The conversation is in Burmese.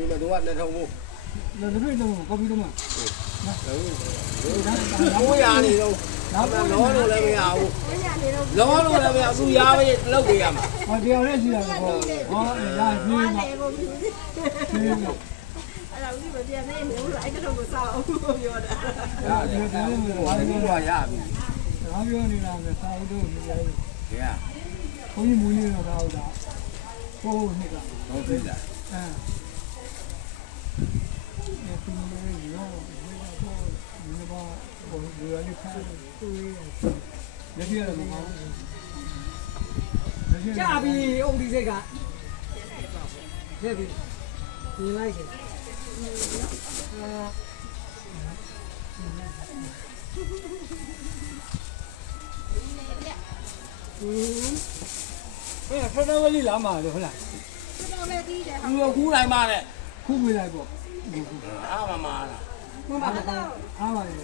ဒီမှာတော့လက်ထုံမို့ လည်းတွေ့တော့ကော်ဖီတော့မှာ ကိုရနေတော့လောလို့လည်းမရဘူးလောလို့လည်းမရသူရားပဲလောက်ကြရမှာ ဟောတရားလေးရှိတာပေါ့ဟောဒါကြီးမှာကြီးမှာ အဲ့ဒါဦးဒီမပြန်နေလို့အဲ့တော့ကိုစားအောင်ပြောတာ ရတယ်ဘာလို့ရပြီ ဒါပြောနေတာကစာအုပ်တို့နေရာကြီး ခင်ဗျာ ဘုန်းကြီးမူနေတော့ဒါဟုတ်တာဟိုးနှစ်က ဟုတ်ပြီလား ဒီလိုရောဒီဘာဘောဒီရလေးခါတူရရရတယ်မဟုတ်ဘူး ကြာပြီအုံဒီစိတ်ကခဲ့ပြီဒီလိုက်ခဲ့ဖရတော်ဝလီလာမှာလေဟုတ်လား တော်လည်းတီးတယ် သူကခူးတိုင်းမှာနဲ့ ခုပေးလိုက်ပေါ့ အားမမာလား မမတော့ အားပါလေ တ